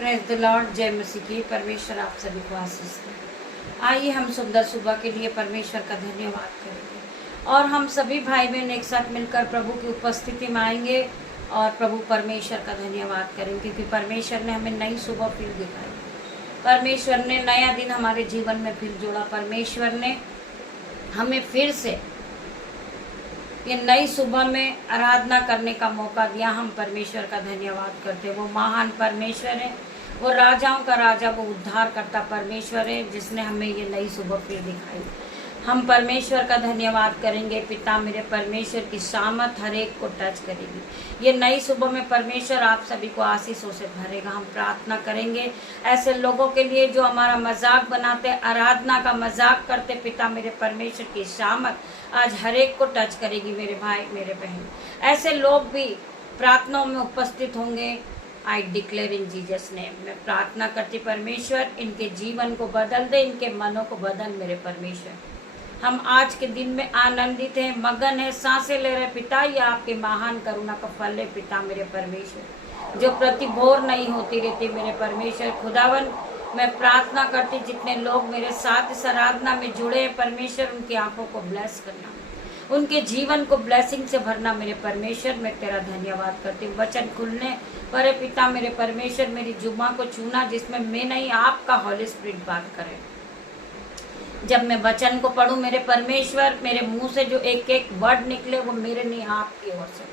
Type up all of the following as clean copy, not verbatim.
Praise the Lord. जय मसीह की। परमेश्वर आप सभी को आशीष दे। आइए हम सुंदर सुबह के लिए परमेश्वर का धन्यवाद करेंगे और हम सभी भाई बहन एक साथ मिलकर प्रभु की उपस्थिति में आएंगे और प्रभु परमेश्वर का धन्यवाद करेंगे क्योंकि परमेश्वर ने हमें नई सुबह फिर दिखाई। परमेश्वर ने नया दिन हमारे जीवन में फिर जोड़ा। परमेश्वर ने हमें फिर से ये नई सुबह में आराधना करने का मौका दिया। हम परमेश्वर का धन्यवाद करते हैं। वो महान परमेश्वर है, वो राजाओं का राजा, वो उद्धार करता परमेश्वर है जिसने हमें ये नई सुबह फिर दिखाई। हम परमेश्वर का धन्यवाद करेंगे। पिता मेरे परमेश्वर की सामर्थ हर एक को टच करेगी। ये नई सुबह में परमेश्वर आप सभी को आशीषों से भरेगा। हम प्रार्थना करेंगे ऐसे लोगों के लिए जो हमारा मजाक बनाते, आराधना का मजाक करते। पिता मेरे परमेश्वर की सामर्थ आज हर एक को टच करेगी। मेरे भाई मेरे बहन ऐसे लोग भी प्रार्थनाओं में उपस्थित होंगे। I declare in Jesus name. मैं प्रार्थना करती परमेश्वर इनके जीवन को बदल दे, इनके मनों को बदल। मेरे परमेश्वर हम आज के दिन में आनंदित हैं, मगन है, सांसें ले रहे। पिता ये आपके महान करुणा का फल है। पिता मेरे परमेश्वर जो प्रतिभोर नहीं होती रहती। मेरे परमेश्वर खुदावन मैं प्रार्थना करती जितने लोग मेरे साथ इस आराधना में जुड़े हैं परमेश्वर उनकी आंखों को ब्लेस करना, उनके जीवन को ब्लेसिंग से भरना। मेरे परमेश्वर मैं तेरा धन्यवाद करती हूँ। वचन खुलने पर पिता मेरे परमेश्वर मेरी जुम्मा को छूना जिसमें मैं नहीं आपका हॉली स्पिरिट बात करे। जब मैं वचन को पढ़ूं मेरे परमेश्वर मेरे मुंह से जो एक एक वर्ड निकले वो मेरे नहीं आपकी ओर से।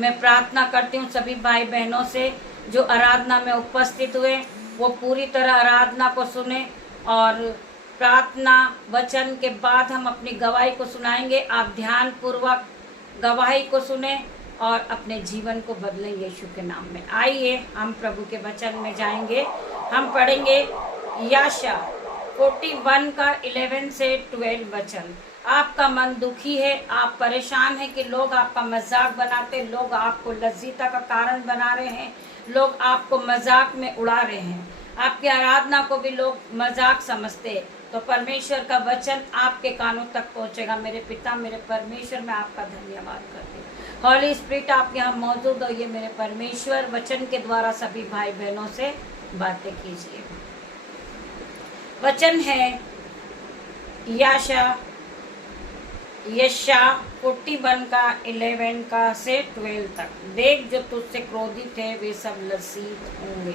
मैं प्रार्थना करती हूँ सभी भाई बहनों से जो आराधना में उपस्थित हुए वो पूरी तरह आराधना को सुने और प्रार्थना वचन के बाद हम अपनी गवाही को सुनाएंगे। आप ध्यान पूर्वक गवाही को सुने और अपने जीवन को बदलें यीशु के नाम में। आइए हम प्रभु के वचन में जाएंगे। हम पढ़ेंगे याशा 41 का 11 से 12 वचन। आपका मन दुखी है, आप परेशान हैं कि लोग आपका मजाक बनाते, लोग आपको लज्जिता का कारण बना रहे हैं, लोग आपको मजाक में उड़ा रहे हैं, आपकी आराधना को भी लोग मजाक समझते, तो परमेश्वर का वचन आपके कानों तक पहुंचेगा। मेरे पिता मेरे परमेश्वर मैं आपका धन्यवाद करती हूँ। हॉली स्पिरिट आप यहाँ मौजूद हो। ये मेरे परमेश्वर वचन के द्वारा सभी भाई बहनों से बातें कीजिए। वचन है यशा 41 का 11 का से 12 तक। देख जो तुझसे क्रोधित है वे सब लज्जित होंगे।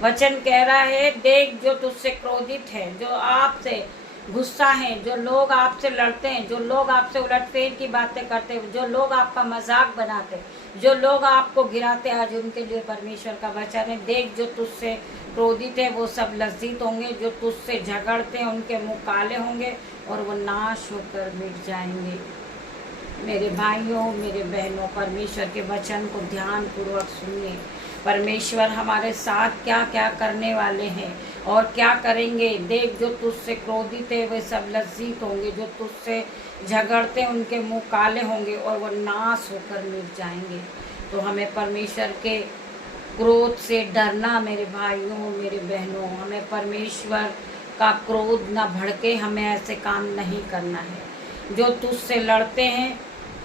वचन कह रहा है देख जो तुझसे क्रोधित है, जो आपसे गुस्सा है, जो लोग आपसे लड़ते हैं, जो लोग आपसे उलटफेर की बातें करते हैं, जो लोग आपका मजाक बनाते, जो लोग आपको गिराते, आज उनके लिए परमेश्वर का वचन है देख जो तुझसे क्रोधित है वो सब लज्जित होंगे। जो तुझसे झगड़ते हैं उनके मुंह काले होंगे और वो नाश होकर मिट जाएंगे। मेरे भाइयों मेरे बहनों परमेश्वर के वचन को ध्यान पूर्वक सुनिए। परमेश्वर हमारे साथ क्या क्या करने वाले हैं और क्या करेंगे। देख जो तुझसे क्रोधित है वे सब लज्जित होंगे, जो तुझसे झगड़ते हैं उनके मुंह काले होंगे और वो नाश होकर मिट जाएंगे। तो हमें परमेश्वर के क्रोध से डरना। मेरे भाइयों मेरे बहनों हमें परमेश्वर का क्रोध न भड़के, हमें ऐसे काम नहीं करना है। जो तुझसे लड़ते हैं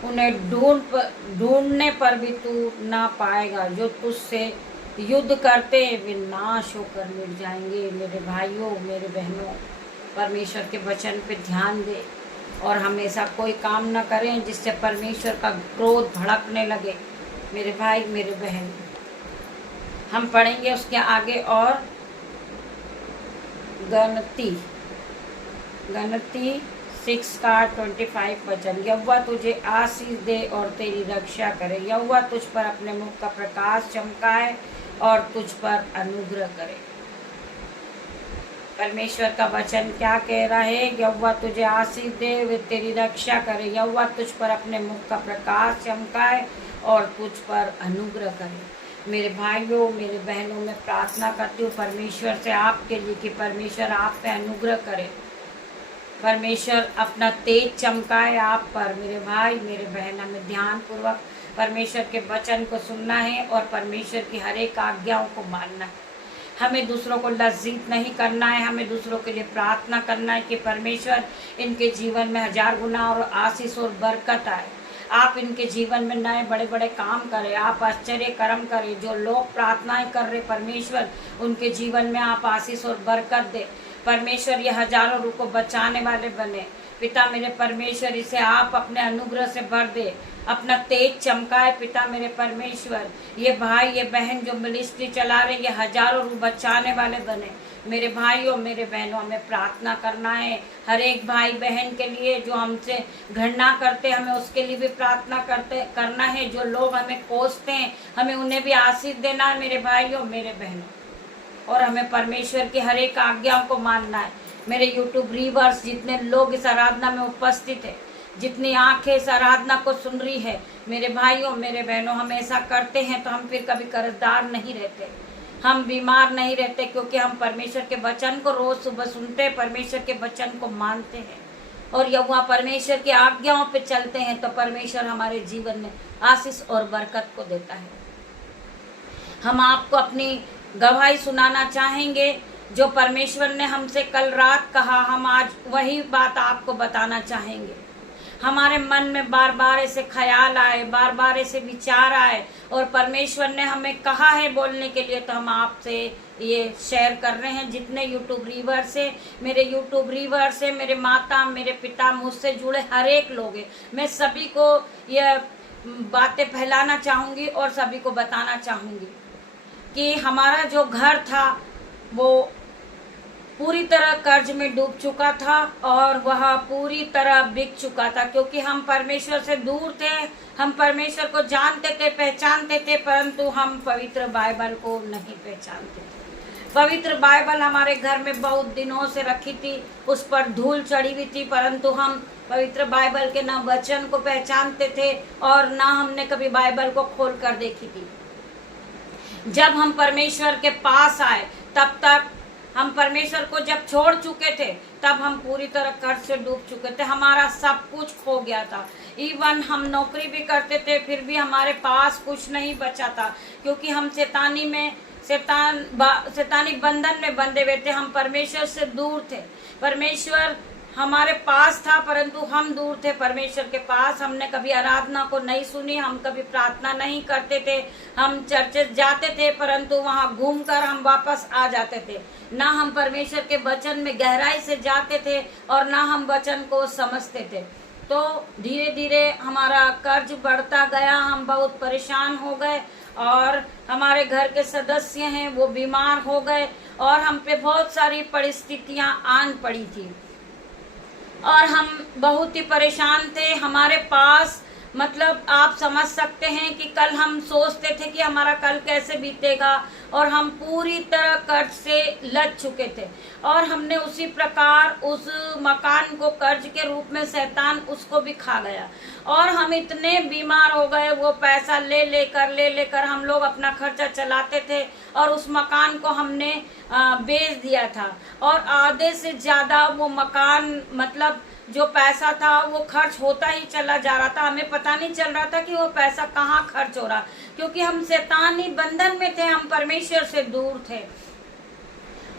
उन्हें ढूंढने पर भी तू ना पाएगा। जो तुझसे युद्ध करते हैं वे नाश होकर मिट जाएंगे। मेरे भाइयों मेरे बहनों परमेश्वर के वचन पे ध्यान दे और हमेशा कोई काम न करें जिससे परमेश्वर का क्रोध भड़कने लगे। मेरे भाई मेरे बहन हम पढ़ेंगे उसके आगे और गणती 6 का 25 वचन। यहोवा तुझे आशीष दे और तेरी रक्षा करे, यहोवा तुझ पर अपने मुख का प्रकाश चमकाए और तुझ पर अनुग्रह करे। परमेश्वर का वचन क्या कह रहा है? यहोवा तुझे आशीष दे वे तेरी रक्षा करे, यहोवा तुझ पर अपने मुख का प्रकाश चमकाए और तुझ पर अनुग्रह करे। मेरे भाइयों मेरे बहनों में प्रार्थना करती हूँ परमेश्वर से आपके लिए कि परमेश्वर आप पे अनुग्रह करे, परमेश्वर अपना तेज चमकाए आप पर। मेरे भाई मेरे बहन हमें ध्यान पूर्वक परमेश्वर के वचन को सुनना है और परमेश्वर की हर एक आज्ञाओं को मानना है। हमें दूसरों को लज्जित नहीं करना है, हमें दूसरों के लिए प्रार्थना करना है कि परमेश्वर इनके जीवन में 1000 गुना और आशीष और बरकत आए। आप इनके जीवन में नए बड़े बड़े काम करें, आप आश्चर्य कर्म करें। जो लोग प्रार्थनाएं कर रहे परमेश्वर, उनके जीवन में आप आशीष और बरकत दे परमेश्वर। ये हजारों रूह को बचाने वाले बने पिता मेरे परमेश्वर। इसे आप अपने अनुग्रह से भर दे, अपना तेज चमकाए पिता मेरे परमेश्वर। ये भाई ये बहन जो मिनिस्ट्री चला रहे, ये हजारों रूह बचाने वाले बने मेरे भाइयों मेरे बहनों। हमें प्रार्थना करना है हर एक भाई बहन के लिए जो हमसे घृणा करते, हमें उसके लिए भी प्रार्थना करना है। जो लोग हमें कोसते हैं, हमें उन्हें भी आशीष देना है मेरे भाइयों मेरे बहनों। और हमें परमेश्वर की हर एक आज्ञाओं को मानना है। मेरे यूट्यूब व्यूअर्स जितने लोग इस आराधना में उपस्थित है, जितनी आंखें इस आराधना को सुन रही है मेरे भाइयों मेरे बहनों, हम ऐसा करते हैं तो हम फिर कभी कर्जदार नहीं रहते, हम बीमार नहीं रहते, क्योंकि हम परमेश्वर के वचन को रोज सुबह सुनते हैं, परमेश्वर के वचन को मानते हैं और यहोवा परमेश्वर की आज्ञाओं पे चलते हैं, तो परमेश्वर हमारे जीवन में आशीष और बरकत को देता है। हम आपको अपनी गवाही सुनाना चाहेंगे जो परमेश्वर ने हमसे कल रात कहा, हम आज वही बात आपको बताना चाहेंगे। हमारे मन में बार बार ऐसे ख्याल आए, बार बार ऐसे विचार आए और परमेश्वर ने हमें कहा है बोलने के लिए, तो हम आपसे ये शेयर कर रहे हैं। जितने यूट्यूब व्यूअर से, मेरे यूट्यूब व्यूअर से, मेरे माता मेरे पिता, मुझसे जुड़े हर एक लोग हैं, मैं सभी को ये बातें फैलाना चाहूँगी और सभी को बताना चाहूँगी कि हमारा जो घर था वो पूरी तरह कर्ज में डूब चुका था और वह पूरी तरह बिक चुका था, क्योंकि हम परमेश्वर से दूर थे। हम परमेश्वर को जानते थे, पहचानते थे, परंतु हम पवित्र बाइबल को नहीं पहचानते थे। पवित्र बाइबल हमारे घर में बहुत दिनों से रखी थी, उस पर धूल चढ़ी हुई थी, परंतु हम पवित्र बाइबल के ना वचन को पहचानते थे और ना हमने कभी बाइबल को खोल कर देखी थी। जब हम परमेश्वर के पास आए, तब तक हम परमेश्वर को जब छोड़ चुके थे, तब हम पूरी तरह कर्ज से डूब चुके थे। हमारा सब कुछ खो गया था। इवन हम नौकरी भी करते थे, फिर भी हमारे पास कुछ नहीं बचा था, क्योंकि हम शैतानी बंधन में बंधे हुए थे। हम परमेश्वर से दूर थे। परमेश्वर हमारे पास था, परंतु हम दूर थे परमेश्वर के पास। हमने कभी आराधना को नहीं सुनी, हम कभी प्रार्थना नहीं करते थे। हम चर्च जाते थे, परंतु वहाँ घूमकर हम वापस आ जाते थे। ना हम परमेश्वर के वचन में गहराई से जाते थे और ना हम वचन को समझते थे। तो धीरे धीरे हमारा कर्ज बढ़ता गया, हम बहुत परेशान हो गए और हमारे घर के सदस्य हैं वो बीमार हो गए और हम पे बहुत सारी परिस्थितियां आन पड़ी थी और हम बहुत ही परेशान थे। हमारे पास मतलब आप समझ सकते हैं कि कल हम सोचते थे कि हमारा कल कैसे बीतेगा और हम पूरी तरह कर्ज से लद चुके थे और हमने उसी प्रकार उस मकान को कर्ज के रूप में शैतान उसको भी खा गया और हम इतने बीमार हो गए। वो पैसा ले लेकर हम लोग अपना खर्चा चलाते थे और उस मकान को हमने बेच दिया था और आधे से ज़्यादा वो मकान मतलब जो पैसा था वो खर्च होता ही चला जा रहा था। हमें पता नहीं चल रहा था कि वो पैसा कहाँ खर्च हो रहा, क्योंकि हम शैतानी बंधन में थे, हम परमेश्वर से दूर थे।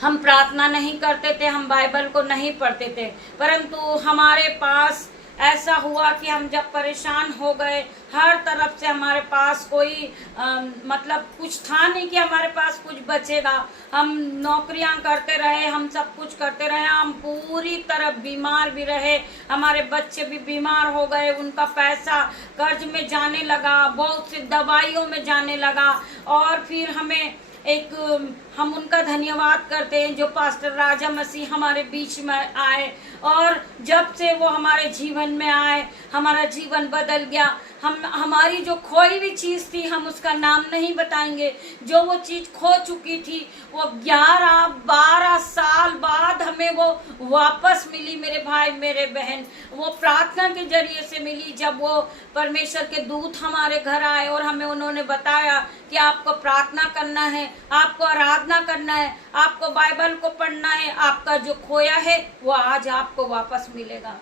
हम प्रार्थना नहीं करते थे, हम बाइबल को नहीं पढ़ते थे, परंतु हमारे पास ऐसा हुआ कि हम जब परेशान हो गए, हर तरफ से हमारे पास कोई मतलब कुछ था नहीं कि हमारे पास कुछ बचेगा। हम नौकरियां करते रहे, हम सब कुछ करते रहे, हम पूरी तरह बीमार भी रहे, हमारे बच्चे भी बीमार हो गए, उनका पैसा कर्ज में जाने लगा, बहुत सी दवाइयों में जाने लगा। और फिर हम उनका धन्यवाद करते हैं जो पास्टर राजा मसीह हमारे बीच में आए और जब से वो हमारे जीवन में आए हमारा जीवन बदल गया। हमारी जो खोई हुई चीज़ थी हम उसका नाम नहीं बताएंगे, जो वो चीज़ खो चुकी थी वो 11-12 साल बाद हमें वो वापस मिली मेरे भाई मेरे बहन। वो प्रार्थना के जरिए से मिली, जब वो परमेश्वर के दूत हमारे घर आए और हमें उन्होंने बताया कि आपको प्रार्थना करना है, आपको आराधना करना है, आपको बाइबल को पढ़ना है, आपका जो खोया है वो आज आपको वापस मिलेगा।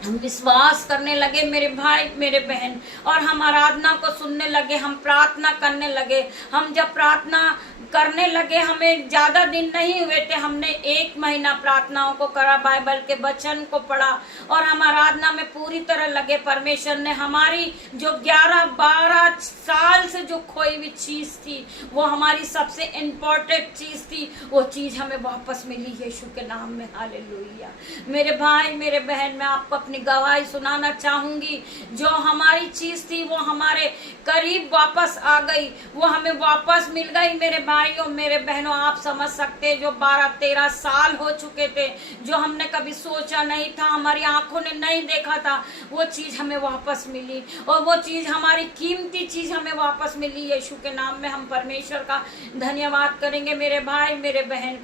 हम विश्वास करने लगे मेरे भाई मेरे बहन और हम आराधना को सुनने लगे, हम प्रार्थना करने लगे। हम जब प्रार्थना करने लगे, हमें ज्यादा दिन नहीं हुए थे, हमने 1 महीना प्रार्थनाओं को करा, बाइबल के वचन को पढ़ा और हम आराधना में पूरी तरह लगे। परमेश्वर ने हमारी जो 11-12 साल से जो खोई हुई चीज थी, वो हमारी सबसे इम्पोर्टेंट चीज थी, वो चीज हमें वापस मिली यीशु के नाम में। हालेलुया। मेरे भाई मेरे बहन, मैं आपको अपनी गवाही सुनाना चाहूंगी। जो हमारी चीज थी वो हमारे करीब वापस आ गई, वो हमें वापस मिल गई। मेरे भाइयों मेरे बहनों, आप समझ सकते हैं, जो 12-13 साल हो चुके थे, जो हमने कभी सोचा नहीं था, हमारी आंखों ने नहीं देखा था, वो चीज हमें वापस मिली और वो चीज हमारी कीमती चीज हमें वापस मिली। यीशु के नाम में हम परमेश्वर का धन्यवाद करेंगे। मेरे भाई मेरे बहन,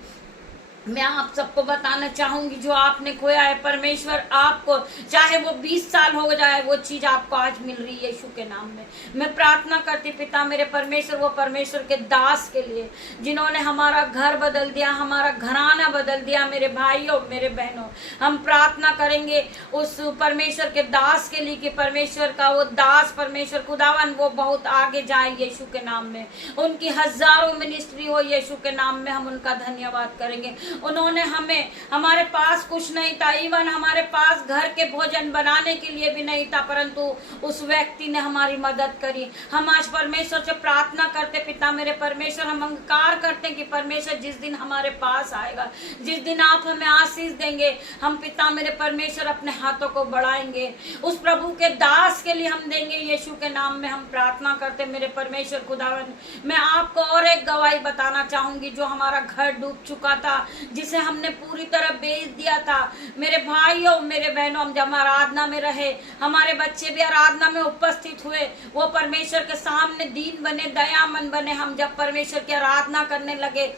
मैं आप सबको बताना चाहूंगी, जो आपने खोया है, परमेश्वर आपको, चाहे वो 20 साल हो जाए, वो चीज आपको आज मिल रही है यीशु के नाम में। मैं प्रार्थना करती पिता मेरे परमेश्वर, वो परमेश्वर के दास के लिए जिन्होंने हमारा घर बदल दिया, हमारा घराना बदल दिया। मेरे भाइयों मेरे बहनों, हम प्रार्थना करेंगे उस परमेश्वर के दास के लिए कि परमेश्वर का वो दास, परमेश्वर खुदावन, वो बहुत आगे जाए यीशु के नाम में, उनकी हजारों मिनिस्ट्री हो यीशु के नाम में। हम उनका धन्यवाद करेंगे। उन्होंने हमें, हमारे पास कुछ नहीं था, इवन हमारे पास घर के भोजन बनाने के लिए भी नहीं था, परंतु उस व्यक्ति ने हमारी मदद करी। हम आज परमेश्वर से प्रार्थना करते पिता मेरे परमेश्वर, हम अंगीकार करते हैं कि परमेश्वर जिस दिन हमारे पास आएगा, जिस दिन आप हमें आशीष देंगे, हम पिता मेरे परमेश्वर अपने हाथों को बढ़ाएंगे, उस प्रभु के दास के लिए हम देंगे यीशु के नाम में। हम प्रार्थना करते मेरे परमेश्वर खुदावन। मैं आपको और एक गवाही बताना चाहूंगी, जो हमारा घर डूब चुका था, जिसे हमने पूरी तरह बेच दिया था। मेरे भाइयों मेरे बहनों, हम जब आराधना में रहे, हमारे बच्चे भी आराधना में उपस्थित हुए, वो परमेश्वर के सामने दीन बने, दयामन बने। हम जब परमेश्वर की आराधना करने लगे,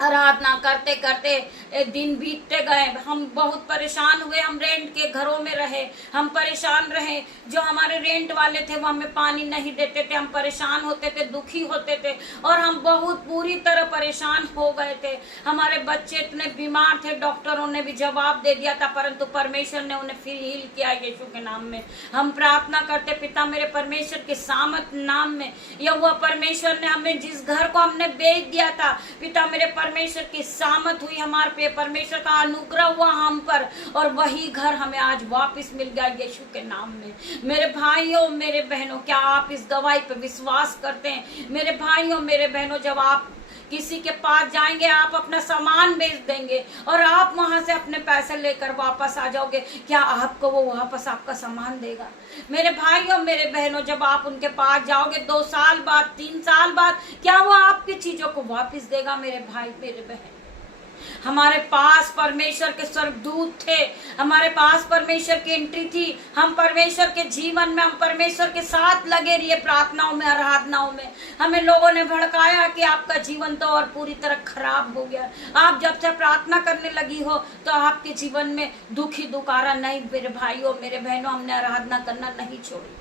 आराधना करते करते दिन बीतते गए, हम बहुत परेशान हुए। हम रेंट के घरों में रहे, हम परेशान रहे। जो हमारे रेंट वाले थे वो हमें पानी नहीं देते थे, हम परेशान होते थे, दुखी होते थे और हम बहुत पूरी तरह परेशान हो गए थे। हमारे बच्चे इतने बीमार थे, डॉक्टरों ने भी जवाब दे दिया था, परंतु परमेश्वर ने उन्हें फिर हील किया यीशु के नाम में। हम प्रार्थना करते पिता मेरे परमेश्वर के सामर्थ नाम में, यहोवा परमेश्वर ने हमें जिस घर को हमने बेच दिया था, पिता मेरे परमेश्वर की सामत हुई हमारे पे, परमेश्वर का अनुग्रह हुआ हम पर और वही घर हमें आज वापस मिल गया यीशु के नाम में। मेरे भाइयों मेरे बहनों, क्या आप इस गवाही पे विश्वास करते हैं? मेरे भाइयों मेरे बहनों, जब आप किसी के पास जाएंगे, आप अपना सामान बेच देंगे और आप वहां से अपने पैसे लेकर वापस आ जाओगे, क्या आपको वो वापस आपका सामान देगा? मेरे भाइयों मेरे बहनों, जब आप उनके पास जाओगे 2 साल बाद 3 साल बाद, क्या वो आपकी चीजों को वापस देगा? मेरे भाई मेरे बहन, हमारे पास परमेश्वर के स्वर्गदूत थे, हमारे पास परमेश्वर की एंट्री थी। हम परमेश्वर के जीवन में, हम परमेश्वर के साथ लगे रहिए प्रार्थनाओं में, आराधनाओं में। हमें लोगों ने भड़काया कि आपका जीवन तो और पूरी तरह खराब हो गया। आप जब से प्रार्थना करने लगी हो तो आपके जीवन में दुखी दुकारा नहीं। मेरे भाइयों मेरे बहनों, हमने आराधना करना नहीं छोड़ी।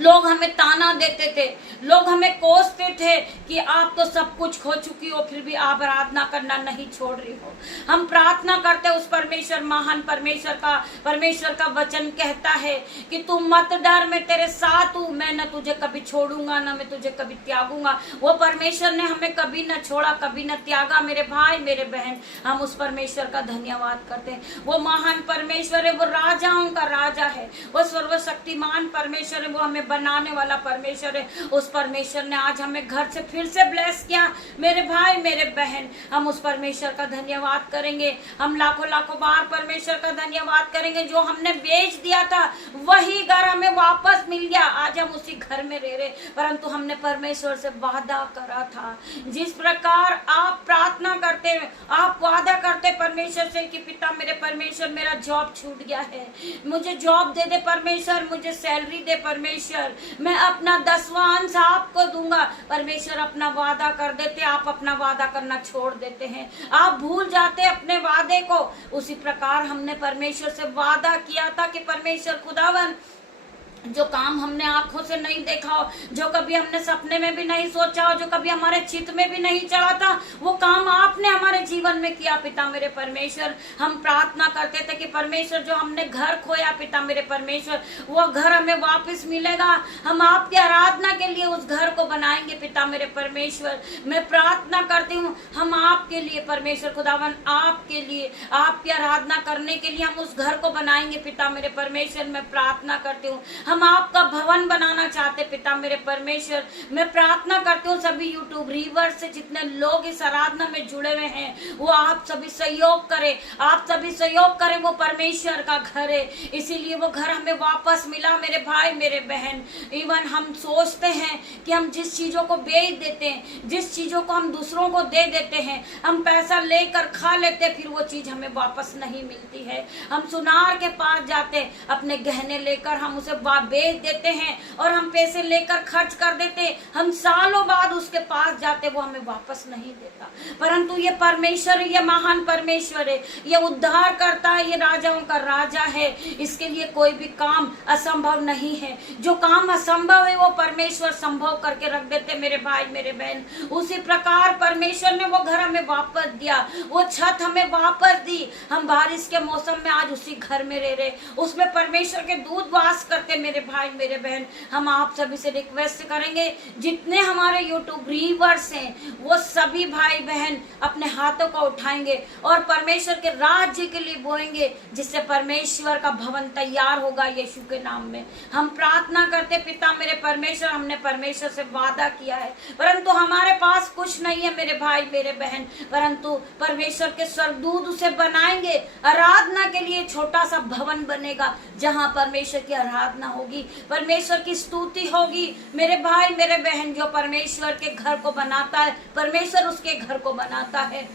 लोग हमें ताना देते थे, लोग हमें कोसते थे कि आप तो सब कुछ खो चुकी हो, फिर भी आप आराधना करना नहीं छोड़ रही हो। हम प्रार्थना करते उस परमेश्वर, महान परमेश्वर का वचन कहता है कि तू मत डर, मैं तेरे साथ हूँ, मैं न तुझे कभी छोड़ूंगा, न मैं तुझे कभी त्यागूंगा। वो परमेश्वर ने हमें कभी न छोड़ा, कभी न त्यागा। मेरे भाई मेरे बहन, हम उस परमेश्वर का धन्यवाद करते हैं। वो महान परमेश्वर है, वो राजाओं का राजा है, वो सर्वशक्तिमान परमेश्वर है, वो हमें बनाने वाला परमेश्वर है। उस परमेश्वर ने आज हमें घर से फिर से ब्लेस किया। मेरे भाई मेरे बहन, हम उस परमेश्वर का धन्यवाद करेंगे। हम लाखों लाखों बार परमेश्वर का धन्यवाद करेंगे। जो हमने बेच दिया था वही घर हमें वापस मिल गया। आज हम उसी घर में रह रहे, परंतु हमने परमेश्वर से वादा करा था। जिस प्रकार आप प्रार्थना करते, आप वादा करते परमेश्वर से कि पिता मेरे परमेश्वर, मेरा जॉब छूट गया है, मुझे जॉब दे दे परमेश्वर, मुझे सैलरी दे परमेश्वर, मैं अपना 10वां अंश आपको दूंगा। परमेश्वर अपना वादा कर देते, आप अपना वादा करना छोड़ देते हैं, आप भूल जाते अपने वादे को। उसी प्रकार हमने परमेश्वर से वादा किया था कि परमेश्वर खुदावन जो काम हमने आंखों से नहीं देखा हो, जो कभी हमने सपने में भी नहीं सोचा हो, जो कभी हमारे चित्त में भी नहीं चढ़ा था, वो काम आपने हमारे जीवन में किया पिता मेरे परमेश्वर। हम प्रार्थना करते थे कि परमेश्वर जो हमने घर खोया पिता मेरे परमेश्वर, वो घर हमें वापस मिलेगा। हम आपकी आराधना के लिए उस घर को बनाएंगे पिता मेरे परमेश्वर। मैं प्रार्थना करती हूँ हम आपके लिए परमेश्वर खुदावन, आपके लिए आपकी आराधना करने के लिए हम उस घर को बनाएंगे पिता मेरे परमेश्वर। मैं प्रार्थना करती हूँ हम आपका भवन बनाना चाहते पिता मेरे परमेश्वर। मैं प्रार्थना करती हूँ सभी यूट्यूब रीवर से जितने लोग इस आराधना में जुड़े हुए हैं, वो आप सभी सहयोग करें, आप सभी सहयोग करें। वो परमेश्वर का घर है, इसीलिए वो घर हमें वापस मिला मेरे भाई मेरे बहन। इवन हम सोचते हैं कि हम जिस चीजों को बेच देते हैं, जिस चीजों को हम दूसरों को दे देते हैं, हम पैसा लेकर खा लेते, फिर वो चीज हमें वापस नहीं मिलती है। हम सुनार के पास जाते, अपने गहने लेकर हम उसे बेच देते हैं और हम पैसे लेकर खर्च कर देते, हम सालों बाद उसके पास जाते, वो हमें वापस नहीं देता। परंतु ये परमेश्वर, ये महान परमेश्वर है, ये उद्धार करता है, ये राजाओं का राजा है। इसके लिए कोई भी काम असंभव नहीं है। जो काम असंभव है वो परमेश्वर संभव करके रख देते मेरे भाई मेरे बहन। उसी प्रकार परमेश्वर ने वो घर हमें वापस दिया, वो छत हमें वापस दी। हम बारिश के मौसम में आज उसी घर में रह रहे, उसमें परमेश्वर के दूत वास करते मेरे भाई मेरे बहन। हम आप सभी से रिक्वेस्ट करेंगे जितने हमारे यूट्यूब व्यूअर्स हैं, वो सभी भाई बहन अपने हाथों को उठाएंगे और परमेश्वर के राज्य के लिए बोएंगे, जिससे परमेश्वर का भवन तैयार होगा यीशु के नाम में। हम प्रार्थना करते पिता मेरे परमेश्वर, हमने परमेश्वर से वादा किया है, परंतु हमारे पास कुछ नहीं है मेरे भाई मेरे बहन, परंतु परमेश्वर के स्वर्गदूत उसे बनाएंगे। आराधना के लिए छोटा सा भवन बनेगा जहां परमेश्वर की आराधना होगी, परमेश्वर की स्तुति होगी। मेरे भाई मेरे बहन, जो परमेश्वर के घर को बनाता है, परमेश्वर उसके घर को बनाता है।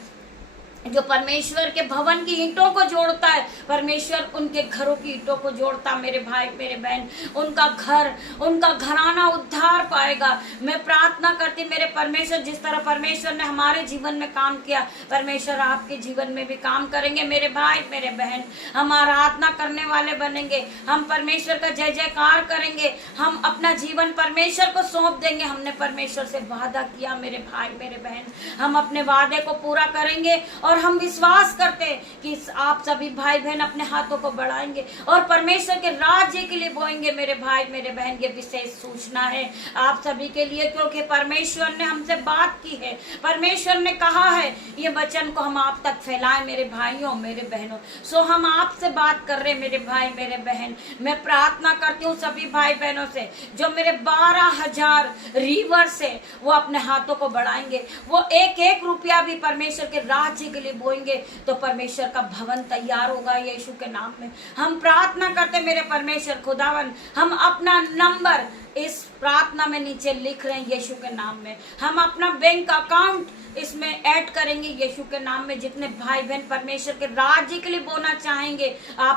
जो परमेश्वर के भवन की ईंटों को जोड़ता है, परमेश्वर उनके घरों की ईंटों को जोड़ता मेरे भाई मेरे बहन। उनका घर, उनका घराना उद्धार पाएगा। मैं प्रार्थना करती मेरे परमेश्वर, जिस तरह परमेश्वर ने हमारे जीवन में काम किया, परमेश्वर आपके जीवन में भी काम करेंगे मेरे भाई मेरे बहन। हम आराधना करने वाले बनेंगे, हम परमेश्वर का जय जयकार करेंगे, हम अपना जीवन परमेश्वर को सौंप देंगे। हमने परमेश्वर से वादा किया मेरे भाई मेरे बहन, हम अपने वादे को पूरा करेंगे और हम विश्वास करते हैं कि आप सभी भाई बहन अपने हाथों को बढ़ाएंगे और परमेश्वर के राज्य के लिए बोएंगे मेरे भाई मेरे बहन। ये विशेष सूचना है आप सभी के लिए, क्योंकि परमेश्वर ने हमसे बात की है, परमेश्वर ने कहा है ये वचन को हम आप तक फैलाएं मेरे भाइयों मेरे बहनों। सो हम आपसे बात कर रहे मेरे भाई मेरे बहन। मैं प्रार्थना करती हूँ सभी भाई बहनों से, जो मेरे 12,000 रीवर्स है, वो अपने हाथों को बढ़ाएंगे, वो एक एक रुपया भी परमेश्वर के राज्य के लिए बोएंगे, तो परमेश्वर का भवन तैयार होगा यीशु के नाम में। हम प्रार्थना करते मेरे परमेश्वर खुदावन, हम अपना नंबर इस प्रार्थना में नीचे लिख रहे हैं यीशु के नाम में। हम अपना बैंक अकाउंट इसमें ऐड करेंगे यीशु के नाम में। जितने भाई बहन परमेश्वर के राज्य के लिए बोना चाहेंगे, आप